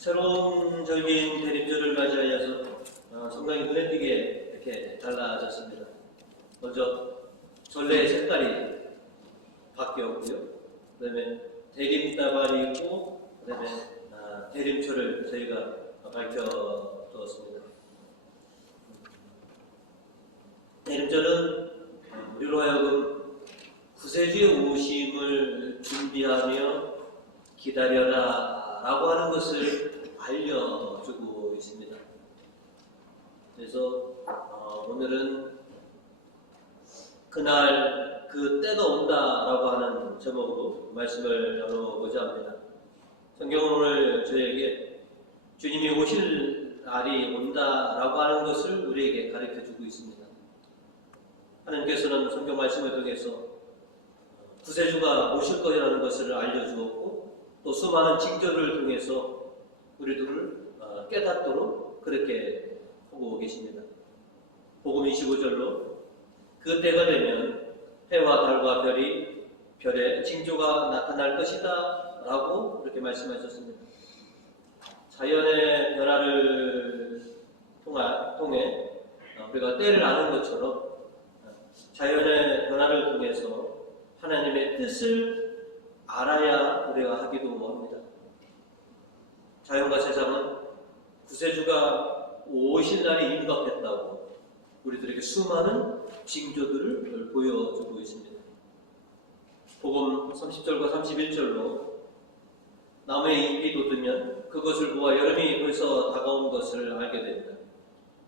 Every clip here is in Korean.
새로운 절기인 대림절을 맞이하여서 성당이 눈에 띄게 이렇게 달라졌습니다. 먼저 전례의 색깔이 바뀌었고요. 그 다음에 대림다발이 있고, 그 다음에 대림초를 저희가 밝혀두었습니다. 대림절은 우리로 하여금 구세주의 오심을 준비하며 기다려라 라고 하는 것을 알려주고 있습니다. 그래서 오늘은 그날 그 때가 온다라고 하는 제목으로 말씀을 나눠보자 합니다. 성경은 오늘 저희에게 주님이 오실 날이 온다라고 하는 것을 우리에게 가르쳐주고 있습니다. 하나님께서는 성경 말씀을 통해서 구세주가 오실 것이라는 것을 알려주었고, 또 수많은 징조를 통해서 우리들을 깨닫도록 그렇게 하고 계십니다. 복음 25절로 그 때가 되면 해와 달과 별의 징조가 나타날 것이다 라고 그렇게 말씀하셨습니다. 자연의 변화를 통해 우리가 때를 아는 것처럼 자연의 변화를 통해서 하나님의 뜻을 알아야 우리가 하기도 합니다. 자연과 세상은 구세주가 오실 날이 임박했다고 우리들에게 수많은 징조들을 보여주고 있습니다. 복음 30절과 31절로 나무에 잎이 돋으면 그것을 보아 여름이 벌써 다가온 것을 알게 됩니다.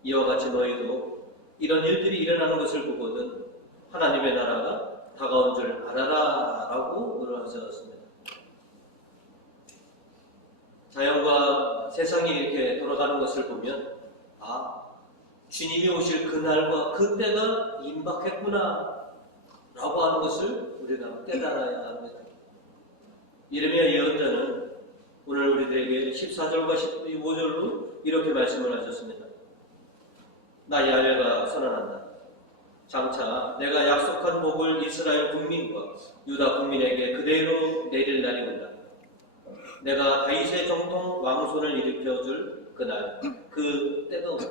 이와 같이 너희도 이런 일들이 일어나는 것을 보거든 하나님의 나라가 다가온 줄 알아라 라고 물어하셨습니다. 자연과 세상이 이렇게 돌아가는 것을 보면 주님이 오실 그날과 그때가 임박했구나 라고 하는 것을 우리가 깨달아야 합니다. 예레미야 예언자는 오늘 우리들에게 14절과 15절로 이렇게 말씀을 하셨습니다. 나 야훼가 선언한다. 장차 내가 약속한 복을 이스라엘 국민과 유다 국민에게 그대로 내릴 날이 온다. 내가 다윗의 정통 왕손을 일으켜줄 그날 그 때가 온다.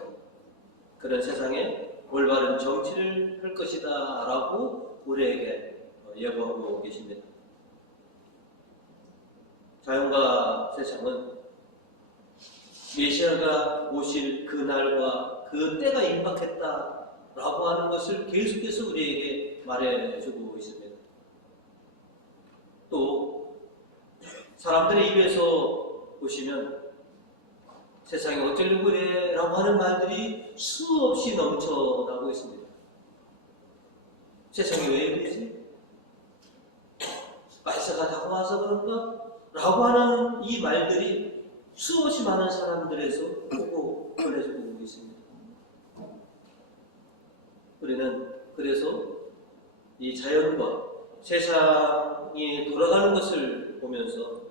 그런 세상에 올바른 정치를 할 것이다 라고 우리에게 예고하고 계십니다. 자연과 세상은 메시아가 오실 그날과 그 때가 임박했다 라고 하는 것을 계속해서 우리에게 말해주고 있습니다. 또 사람들의 입에서 보시면 세상에 어쩌려고 그래 라고 하는 말들이 수없이 넘쳐나고 있습니다. 세상이 왜 이러지? 말세가 다가와서 그런가? 라고 하는 이 말들이 수없이 많은 사람들에서 보고 전해지고 있습니다. 우리는 그래서 이 자연과 세상이 돌아가는 것을 보면서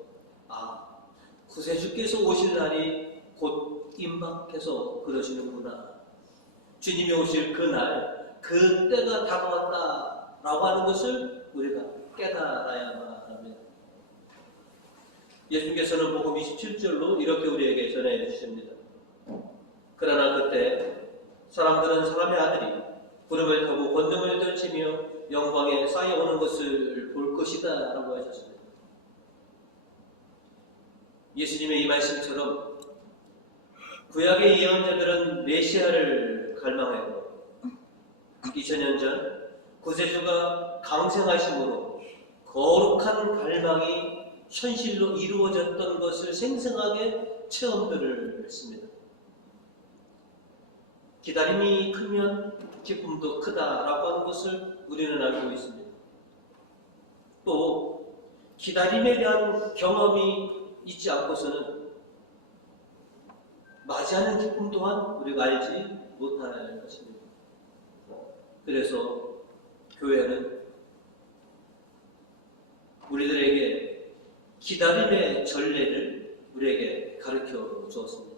구세주께서 오실 날이 곧 임박해서 그러시는구나. 주님이 오실 그날, 그 때가 다가왔다 라고 하는 것을 우리가 깨달아야만 합니다. 예수님께서는 복음 27절로 이렇게 우리에게 전해 주십니다. 그러나 그때 사람들은 사람의 아들이 구름을 타고 권능을 떨치며 영광에 쌓여오는 것을 볼 것이다 라고 하셨습니다. 예수님의 이 말씀처럼 구약의 예언자들은 메시아를 갈망하고 2000년 전 구세주가 강생하심으로 거룩한 갈망이 현실로 이루어졌던 것을 생생하게 체험들을 했습니다. 기다림이 크면 기쁨도 크다라고 하는 것을 우리는 알고 있습니다. 또 기다림에 대한 경험이 있지 않고서는 맞이하는 기쁨 또한 우리가 알지 못할 것입니다. 그래서 교회는 우리들에게 기다림의 전례를 우리에게 가르쳐 주었습니다.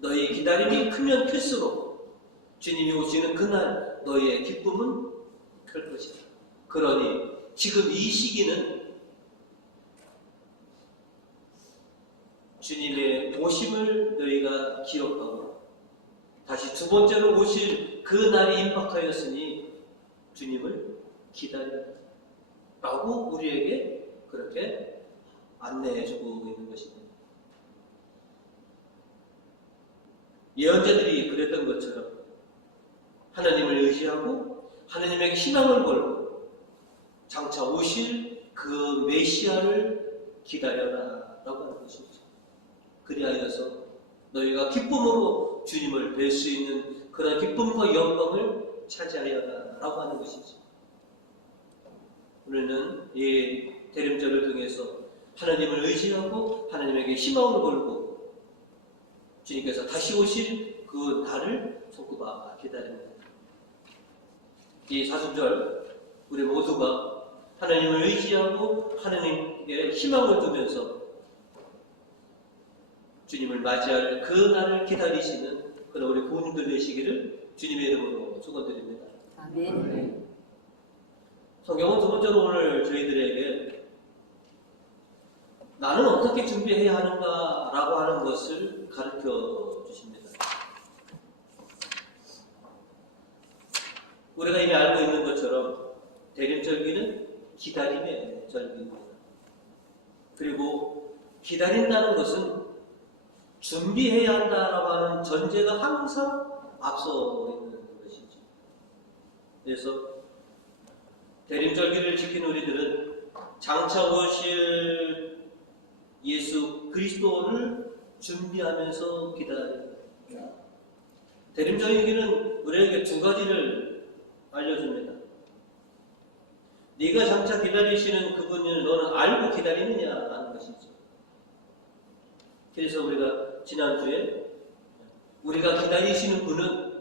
너희 기다림이 크면 클수록 주님이 오시는 그날 너희의 기쁨은 클 것이다. 그러니 지금 이 시기는 주님의 오심을 너희가 기억하고 다시 두 번째로 오실 그 날이 임박하였으니 주님을 기다려 라고 우리에게 그렇게 안내해주고 있는 것입니다. 예언자들이 그랬던 것처럼 하나님을 의지하고 하나님에게 희망을 걸고 장차 오실 그 메시아를 기다려라 라고 하는 것이죠. 그리하여서 너희가 기쁨으로 주님을 뵐 수 있는 그런 기쁨과 영광을 차지하여라 라고 하는 것이죠. 우리는 이 대림절을 통해서 하나님을 의지하고 하나님에게 희망을 걸고 주님께서 다시 오실 그 날을 손꼽아 기다립니다. 이 사순절 우리 모두가 하나님을 의지하고 하나님께 희망을 두면서 주님을 맞이할 그 날을 기다리시는 그런 우리 부모님들 되시기를 주님의 이름으로 축원드립니다. 아멘. 성경은 두 번째로 오늘 저희들에게 나는 어떻게 준비해야 하는가라고 하는 것을 가르쳐 주십니다. 우리가 이미 알고 있는 것처럼 대림절기는 기다림의 절기입니다. 그리고 기다린다는 것은 준비해야 한다라고 하는 전제가 항상 앞서 있는 것이죠. 그래서 대림절기를 지킨 우리들은 장차 오실 예수 그리스도를 준비하면서 기다립니다. 대림절기는 우리에게 두 가지를 알려줍니다. 네가 장차 기다리시는 그분을 너는 알고 기다리느냐 하는 것이죠. 그래서 우리가 지난주에 우리가 기다리시는 분은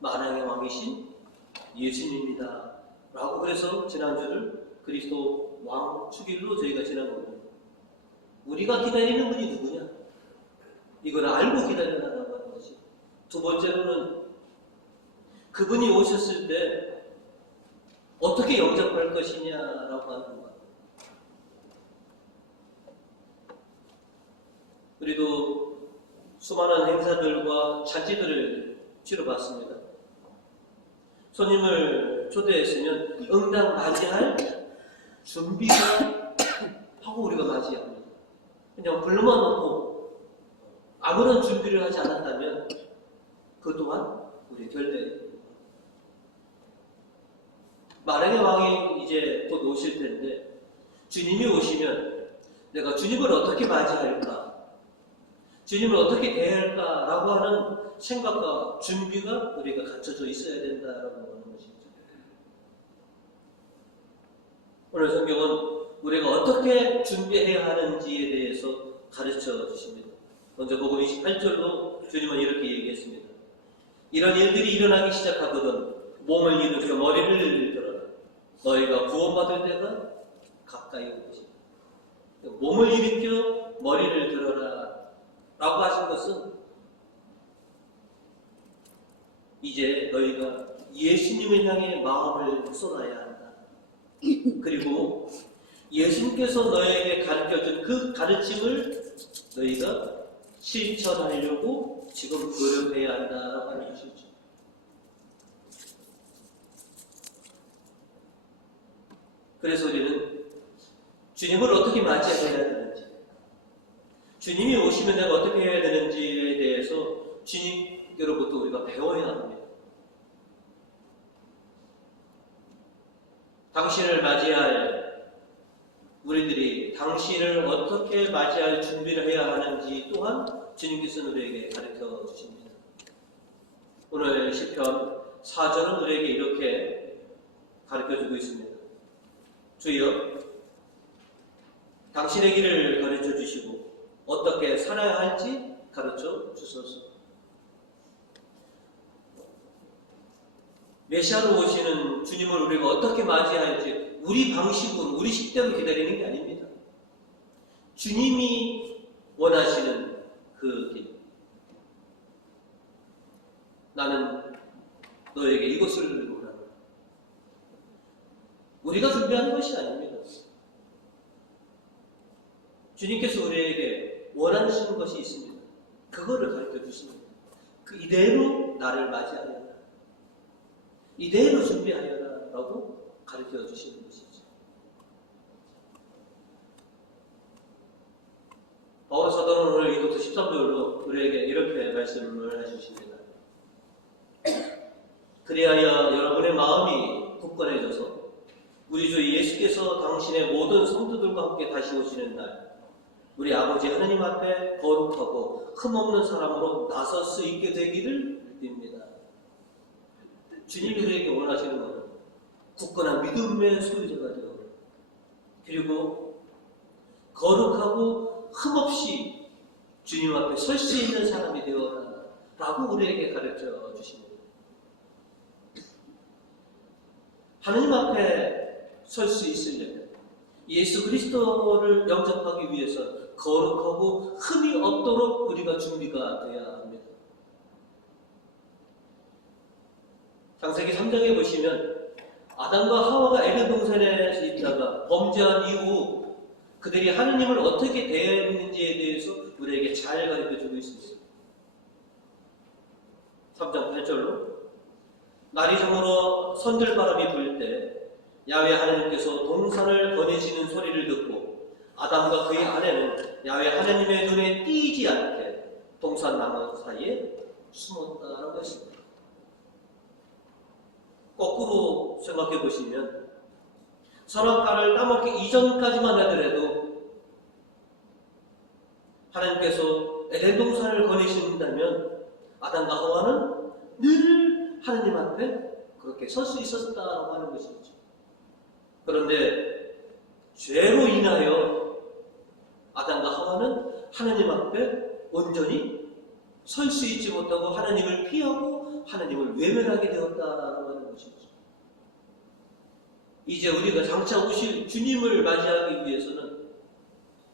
만왕의 왕이신 예수님입니다 라고 그래서 지난주를 그리스도 왕 축일로 저희가 지난 겁니다. 우리가 기다리는 분이 누구냐? 이걸 알고 기다리라고 하는 것이. 두 번째로는 그분이 오셨을 때 어떻게 영접할 것이냐라고 하는 것. 우리도 수많은 행사들과 잔치들을 치러봤습니다. 손님을 초대했으면 응당 맞이할 준비를 하고 우리가 맞이합니다. 그냥 불러만 놓고 아무런 준비를 하지 않았다면 그 또한 우리 결례입니다. 만왕의 왕이 이제 곧 오실 텐데 주님이 오시면 내가 주님을 어떻게 맞이할까? 주님을 어떻게 대할까라고 하는 생각과 준비가 우리가 갖춰져 있어야 된다라고 하는 것이죠. 오늘 성경은 우리가 어떻게 준비해야 하는지에 대해서 가르쳐 주십니다. 먼저 복음 28절로 주님은 이렇게 얘기했습니다. 이런 일들이 일어나기 시작하거든 몸을 일으켜 머리를 들어라. 너희가 구원받을 때가 가까이 온 것이다. 몸을 일으켜 머리를 들어라 라고 하신 것은 이제 너희가 예수님을 향해 마음을 쏟아야 한다. 그리고 예수님께서 너에게 가르쳐준 그 가르침을 너희가 실천하려고 지금 노력해야 한다라고 하는 것이죠. 그래서 우리는 주님을 어떻게 맞이해야 되는지, 주님이 오시면 내가 어떻게 해야 되는지에 대해서 주님께로부터 우리가 배워야 합니다. 당신을 맞이할 우리들이 당신을 어떻게 맞이할 준비를 해야 하는지 또한 주님께서는 우리에게 가르쳐 주십니다. 오늘 시편 4절은 우리에게 이렇게 가르쳐 주고 있습니다. 주여, 당신의 길을 가르쳐 주시고 어떻게 살아야 할지 가르쳐 주소서. 메시아로 오시는 주님을 우리가 어떻게 맞이할지 우리 방식으로, 우리 식대로 기다리는 게 아닙니다. 주님이 원하시는 그 길. 나는 너에게 이것을 원한다. 우리가 준비하는 것이 아닙니다. 주님께서 우리에게 원하시는 것이 있습니다. 그거를 가르쳐 주십니다. 그 이대로 나를 맞이하여라. 이대로 준비하여라. 라고 가르쳐 주시는 것이죠. 바울 사도는 오늘 이독서 13절로 우리에게 이렇게 말씀을 해주십니다. 그리하여 여러분의 마음이 굳건해져서 우리 주 예수께서 당신의 모든 성도들과 함께 다시 오시는 날 우리 아버지 하나님 앞에 거룩하고 흠없는 사람으로 나설 수 있게 되기를 빕니다. 주님이 우리에게 원하시는 것은 굳건한 믿음의 소유자가 되어 그리고 거룩하고 흠없이 주님 앞에 설 수 있는 사람이 되어라 라고 우리에게 가르쳐 주십니다. 하나님 앞에 설 수 있으려면 예수 그리스도를 영접하기 위해서 거룩하고 흠이 없도록 우리가 준비가 되어야 합니다. 창세기 3장에 보시면 아담과 하와가 에덴 동산에 있다가 범죄한 이후 그들이 하느님을 어떻게 대했는지에 대해서 우리에게 잘 가르쳐주고 있습니다. 3장 8절로 날이 저물어 선들바람이 불 때 야훼 하나님께서 동산을 거니시는 소리를 듣고 아담과 그의 아내는 야훼 하나님의 눈에 띄지 않게 동산 나무 사이에 숨었다라고 했습니다. 거꾸로 생각해 보시면 선악과를 따먹기 이전까지만 하더라도 하나님께서 에덴 동산을 거니신다면 아담과 하와는 늘 하나님 앞에 그렇게 설 수 있었다고 하는 것이죠. 그런데 죄로 인하여 아담과 하와는 하나님 앞에 온전히 설 수 있지 못하고 하나님을 피하고 하나님을 외면하게 되었다라고 하는 것이죠. 이제 우리가 장차 오실 주님을 맞이하기 위해서는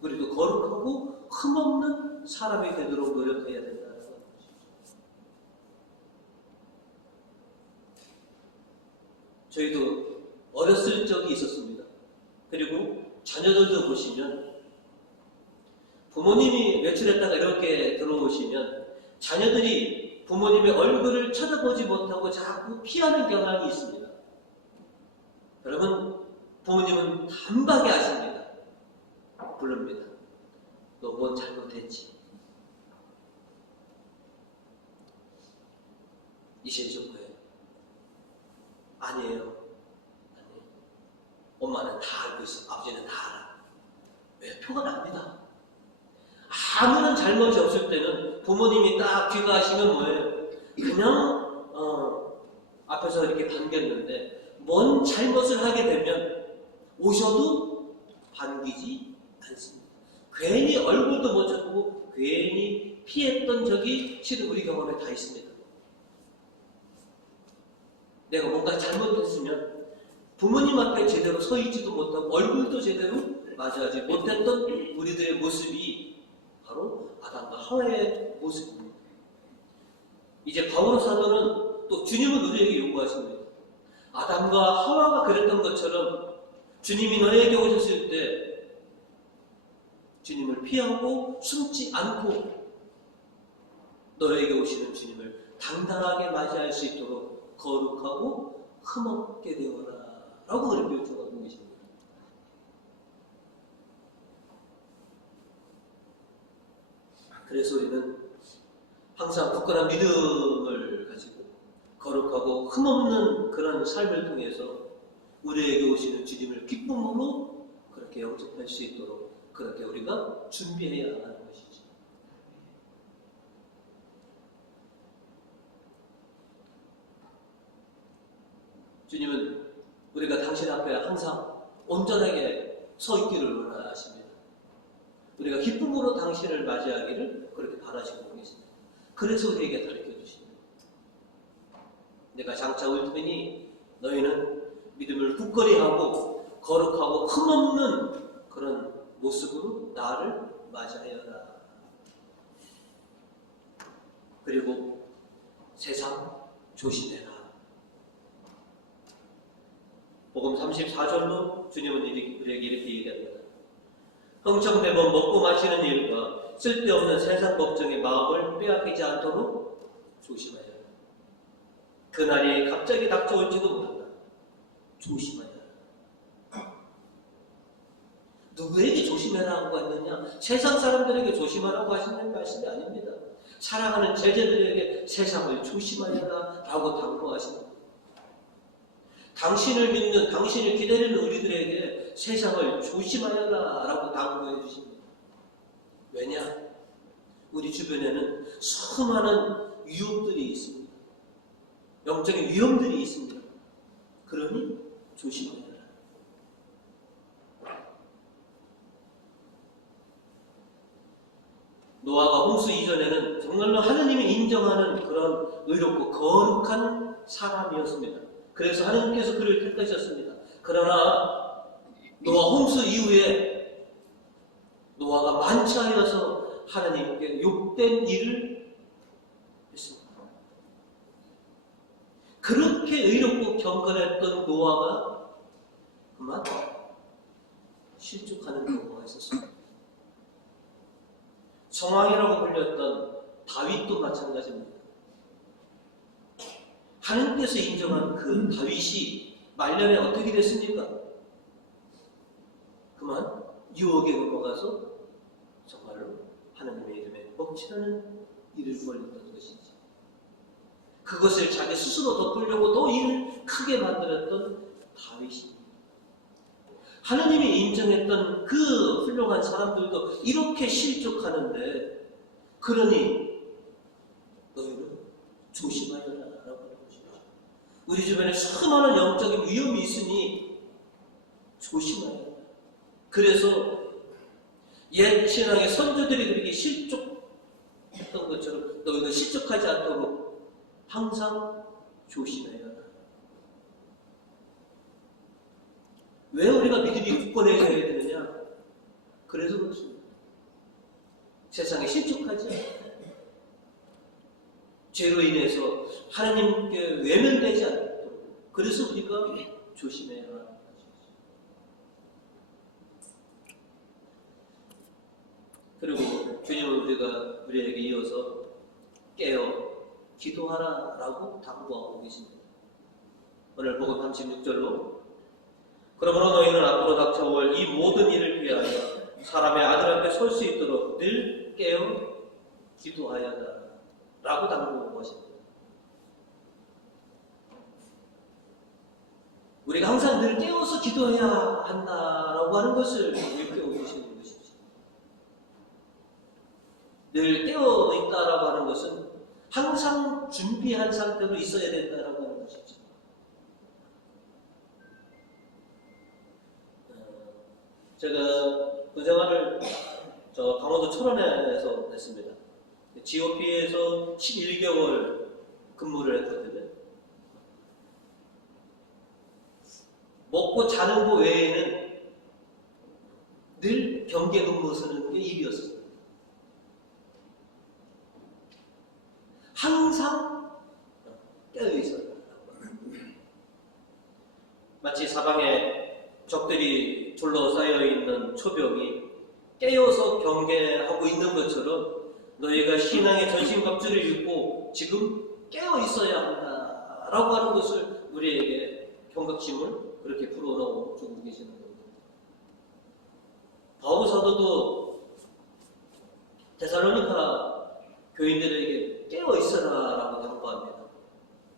우리도 거룩하고 흠없는 사람이 되도록 노력해야 된다는 것이죠. 저희도 어렸을 적이 있었습니다. 그리고 자녀들도 보시면 부모님이 외출했다가 이렇게 들어오시면 자녀들이 부모님의 얼굴을 쳐다보지 못하고 자꾸 피하는 경향이 있습니다. 여러분, 부모님은 단박에 아십니다. 부릅니다. 너 뭔 잘못했지? 이제 좀 거예요. 아니에요. 엄마는 다 알고 있어. 아버지는 다 알아. 왜? 표가 납니다. 아무런 잘못이 없을 때는 부모님이 딱 귀가하시면 뭐예요? 그냥 앞에서 이렇게 반겼는데 뭔 잘못을 하게 되면 오셔도 반기지 않습니다. 괜히 얼굴도 못 찾고 괜히 피했던 적이 실은 우리 경험에 다 있습니다. 내가 뭔가 잘못했으면 부모님 앞에 제대로 서 있지도 못하고 얼굴도 제대로 마주하지 못했던 우리들의 모습이 바로 아담과 하와의 모습입니다. 이제 바울 사도는 또 주님은 우리에게 요구하십니다. 아담과 하와가 그랬던 것처럼 주님이 너에게 오셨을 때 주님을 피하고 숨지 않고 너에게 오시는 주님을 당당하게 맞이할 수 있도록 거룩하고 흠없게 되어라 라고 그렇게 요청하고 계십니다. 그래서 우리는 항상 굳건한 믿음을 가지고 거룩하고 흠없는 그런 삶을 통해서 우리에게 오시는 주님을 기쁨으로 그렇게 영접할 수 있도록 그렇게 우리가 준비해야 하는 것이죠. 주님은 우리가 당신 앞에 항상 온전하게 서 있기를 원하십니다. 우리가 기쁨으로 당신을 맞이하기를 그렇게 바라시고 계십니다. 그래서 우리에게 가르쳐 주십니다. 내가 장차 올 테니 너희는 믿음을 굳건히 하고 거룩하고 흠없는 그런 모습으로 나를 맞이하여라. 그리고 세상 조심해라. 복음 34절로 주님은 우리에게 이렇게 얘기합니다. 흥청대고 먹고 마시는 일과 쓸데없는 세상 걱정에 마음을 빼앗기지 않도록 조심하여라. 그날이 갑자기 닥쳐올지도 모른다. 조심하여라. 누구에게 조심해라 하고 했느냐? 세상 사람들에게 조심하라고 하시는 말씀이 아닙니다. 사랑하는 제자들에게 세상을 조심하여라 라고 당부하십니다. 당신을 믿는, 당신을 기다리는 우리들에게 세상을 조심하여라 라고 당부해 주십니다. 왜냐? 우리 주변에는 수많은 유혹들이 있습니다. 영적인 위험들이 있습니다. 그러니 조심하여라. 노아가 홍수 이전에는 정말로 하느님이 인정하는 그런 의롭고 거룩한 사람이었습니다. 그래서 하느님께서 그를 택하셨습니다. 그러나 노아 홍수 이후에 노아가 만취하여서 하느님께 욕된 일을 했습니다. 그렇게 의롭고 경건했던 노아가 그만 실족하는 경우가 있었습니다. 정왕이라고 불렸던 다윗도 마찬가지입니다. 하나님께서 인정한 그 다윗이 말년에 어떻게 됐습니까? 그만 유혹에 넘어가서 정말로 하나님의 이름에 뻑치라는 일을 벌였던 것이지. 그것을 자기 스스로 덮으려고 더 일을 크게 만들었던 다윗이. 하나님이 인정했던 그 훌륭한 사람들도 이렇게 실족하는데, 그러니 너희는 조심하여라 라고 하는 것이죠. 우리 주변에 수많은 영적인 위험이 있으니 조심하여라. 그래서 옛 신앙의 선조들이 그렇게 실족했던 것처럼 너희는 실족하지 않도록 항상 조심해라. 왜 우리가 믿음이 굳건해져야 되느냐? 그래서 그렇습니다. 세상에 실족하지 않고 죄로 인해서 하나님께 외면되지 않도록, 그래서 우리가 조심해야 하는 것이죠. 그리고 주님은 우리에게 이어서 깨어 기도하라 라고 당부하고 계십니다. 오늘 복음 36절로 그러므로 너희는 앞으로 닥쳐올 이 모든 일을 위하여 사람의 아들 앞에 설 수 있도록 늘 깨어 기도하여라 라고 당부하고 하십니다. 우리가 항상 늘 깨어서 기도해야 한다라고 하는 것을 일깨워 주시는 것이죠. 늘 깨어 있다라고 하는 것은 항상 준비한 상태로 있어야 된다라고 하는 것이죠. 제가 그 생활을 강원도 철원에서 했습니다. GOP에서 11개월 근무를 했거든요. 먹고 자는 거 외에는 늘 경계 근무 서는 게 일이었어요. 항상 깨어있어요. 마치 사방에 적들이 둘러싸여 있는 초병이 깨어서 경계하고 있는 것처럼 너희가 신앙의 전신갑주를 입고 지금 깨어 있어야 한다라고 하는 것을 우리에게 경각심을 그렇게 불어넣어 주고 계시는 겁니다. 바울 사도도 데살로니가 교인들에게 깨어 있어라라고 당부합니다.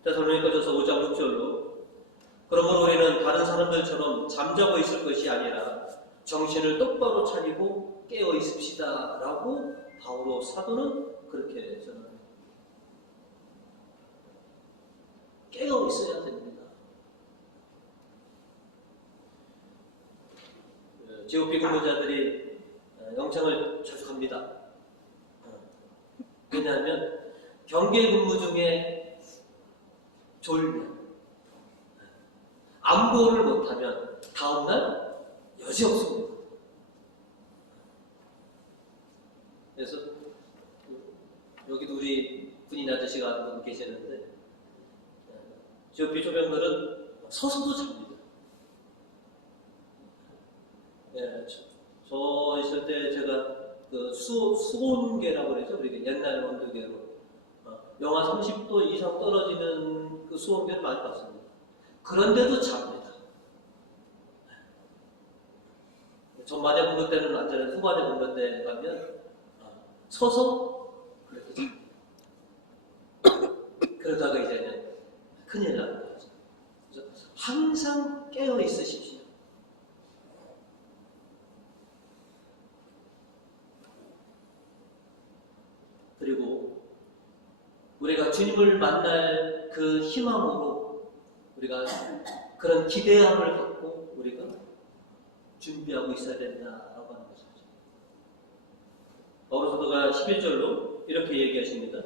데살로니가전서 5장 6절로 그러므로 우리는 다른 사람들처럼 잠자고 있을 것이 아니라 정신을 똑바로 차리고 깨어 있읍시다 라고 바울 사도는 그렇게 전합니다. 깨어 있어야 됩니다. GOP 근무자들이 영창을 자주 갑니다. 왜냐하면 경계 근무 중에 졸면 안보를 못하면 다음날 여지 없습니다. 그래서 여기도 우리 군인 아저씨가 한 분 계시는데 GOP 조병들은 서서도 잡니다. 저 있을 때 제가 그 수온계라고 그러죠. 우리가 옛날 온도계로 영하 30도 이상 떨어지는 그 수온계를 많이 봤습니다. 그런데도 잡니다. 전반에 본 때는 완전히 후반에 본 때 가면 서서 그래도 그러다가 이제는 큰일 납니다. 그래서 항상 깨어 있으십시오. 그리고 우리가 주님을 만날 그 희망으로 우리가 그런 기대함을 갖고 우리가 준비하고 있어야 된다라고 하는 것이죠. 바울 사도가 11절로 이렇게 얘기하십니다.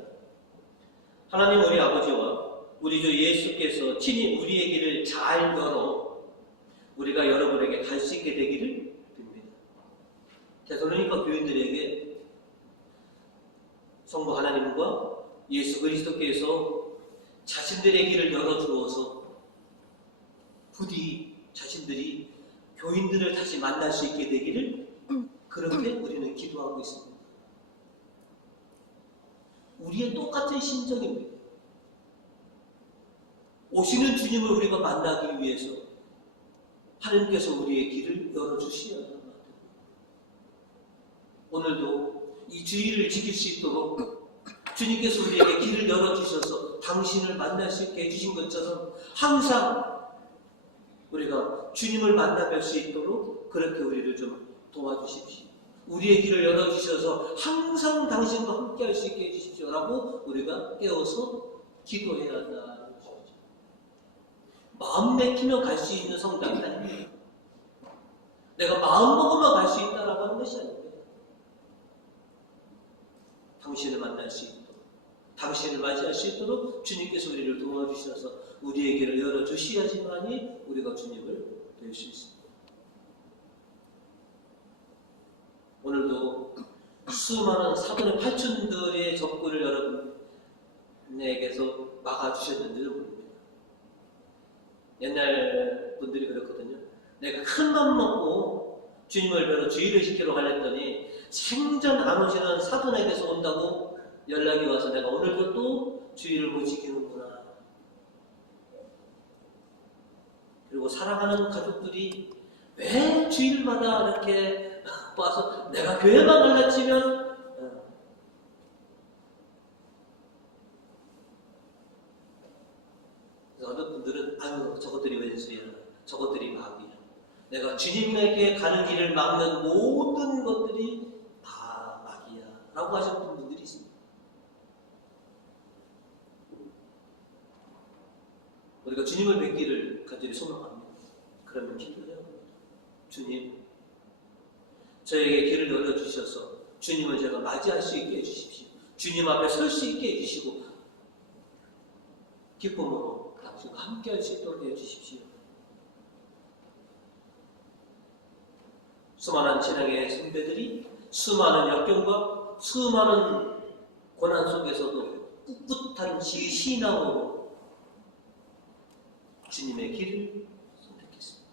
하나님 우리 아버지와 우리 주 예수께서 친히 우리의 길을 잘 열어 우리가 여러분에게 갈 수 있게 되기를 빕니다. 데살로니가 교인들에게 성부 하나님과 예수 그리스도께서 자신들의 길을 열어주어서 부디 자신들이 교인들을 다시 만날 수 있게 되기를 그렇게 우리는 기도하고 있습니다. 우리의 똑같은 심정입니다. 오시는 주님을 우리가 만나기 위해서 하나님께서 우리의 길을 열어주셔야 합니다. 오늘도 이 주의를 지킬 수 있도록 주님께서 우리에게 길을 열어주셔서 당신을 만날 수 있게 해주신 것처럼 항상 우리가 주님을 만나뵐 수 있도록 그렇게 우리를 좀 도와주십시오. 우리의 길을 열어주셔서 항상 당신과 함께 할 수 있게 해주십시오. 라고 우리가 깨어서 기도해야 한다는 것이죠. 마음 내키면 갈 수 있는 성당이 아닙니다. 내가 마음 먹으면 갈 수 있다라고 하는 것이 아닙니다. 당신을 만날 수 있도록, 당신을 맞이할 수 있도록 주님께서 우리를 도와주셔서 우리의 길을 열어주셔야지만이 우리가 주님을 뵐 수 있습니다. 오늘도 수많은 사돈의 팔촌들의 접근을 여러분에게서 막아주셨는지도 모릅니다. 옛날 분들이 그랬거든요. 내가 큰 맘 먹고 주님을 뵈러 주의를 시키러 가랬더니 생전 안 오시는 사돈에게서 온다고 연락이 와서 내가 오늘도 또 주의를 못 지키는구나. 그리고 사랑하는 가족들이 왜 주일마다 이렇게 와서 내가 교회만 갈라치면 어떤 분들은 아유 저것들이 왼수야, 저것들이 마귀야. 내가 주님에게 가는 길을 막는 모든 것들이 다 마귀야 라고 하시는 분들이 있습니다. 우리가 주님을 뵙기를 간절히 소망합니다. 그러면 기도해야 합니다. 주님, 저에게 길을 열어주셔서 주님을 제가 맞이할 수 있게 해주십시오. 주님 앞에 설 수 있게 해주시고 기쁨으로 당신과 함께 할 수 있도록 해주십시오. 수많은 진행의 선배들이 수많은 역경과 수많은 고난 속에서도 꿋꿋한 신앙으로 주님의 길을 선택했습니다.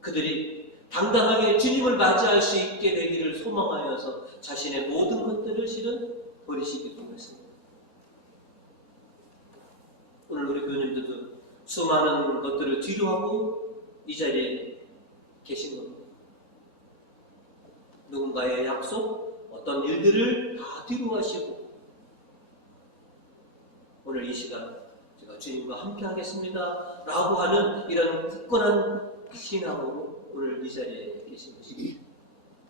그들이 당당하게 주님을 맞이할 수 있게 되기를 소망하여서 자신의 모든 것들을 실은 버리시기도 했습니다. 오늘 우리 교우님들도 수많은 것들을 뒤로하고 이 자리에 계신 겁니다. 누군가의 약속, 어떤 일들을 다 뒤로 하시고 오늘 이 시간 제가 주님과 함께 하겠습니다 라고 하는 이런 굳건한 신앙으로 오늘 이 자리에 계신 것입니다.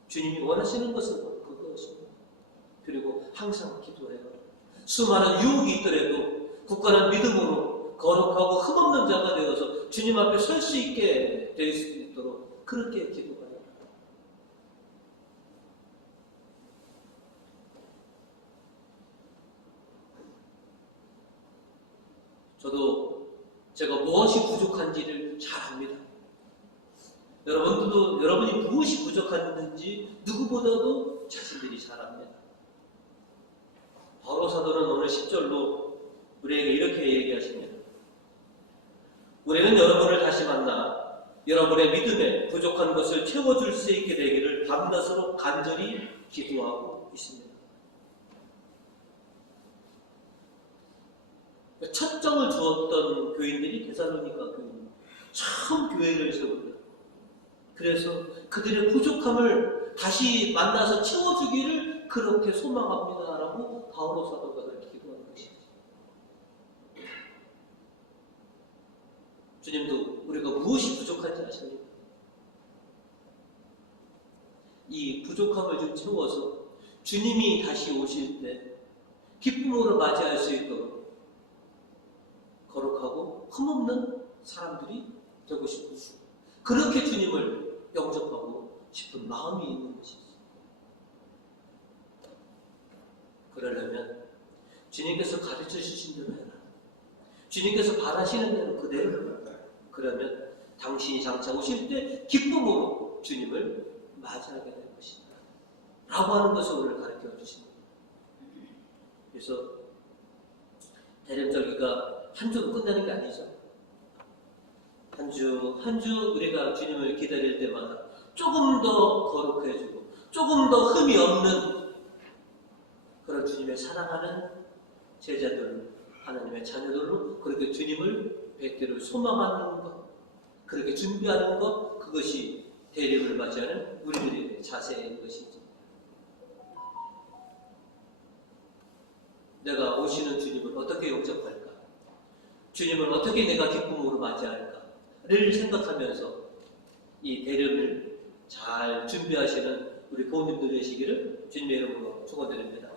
주님이 원하시는 것은 그것입니다. 그리고 항상 기도해요. 수많은 유혹이 있더라도 굳건한 믿음으로 거룩하고 흠없는 자가 되어서 주님 앞에 설 수 있게 될 수 있도록 그렇게 기도해요. 저도 제가 무엇이 부족한지를 잘 압니다. 여러분들도 여러분이 무엇이 부족한지 누구보다도 자신들이 잘 압니다. 바울 사도는 오늘 10절로 우리에게 이렇게 얘기하십니다. 우리는 여러분을 다시 만나 여러분의 믿음에 부족한 것을 채워줄 수 있게 되기를 밤낮으로 간절히 기도하고 있습니다. 첫 정을 주었던 교인들이 데살로니가 교인, 처음 교회를 세웠다. 그래서 그들의 부족함을 다시 만나서 채워주기를 그렇게 소망합니다라고 바오로 사도가 그렇게 기도하는 것이죠. 주님도 우리가 무엇이 부족한지 아십니까? 이 부족함을 좀 채워서 주님이 다시 오실 때 기쁨으로 맞이할 수 있도록 거룩하고 흠없는 사람들이 되고 싶습니다. 그렇게 주님을 영접하고 싶은 마음이 있는 것이죠. 그러려면 주님께서 가르쳐 주신 대로 해라. 주님께서 바라시는 대로 그대로 해라. 그러면 당신이 장차 오실 때 기쁨으로 주님을 맞이하게 될 것이다 라고 하는 것을 오늘 가르쳐 주십니다. 그래서 대림절기가 한 주로 끝나는 게 아니죠. 한 주 우리가 주님을 기다릴 때마다 조금 더 거룩해지고 조금 더 흠이 없는 그런 주님의 사랑하는 제자들, 하나님의 자녀들로 그렇게 주님을 뵙기를 소망하는 것, 그렇게 준비하는 것, 그것이 대림을 맞이하는 우리들의 자세인 것이죠. 내가 오시는 주님을 어떻게 영접할까? 주님을 어떻게 내가 기쁨으로 맞이할까? 를 생각하면서 이 대림을 잘 준비하시는 우리 부모님들 되시기를 주님의 이름으로 축원드립니다.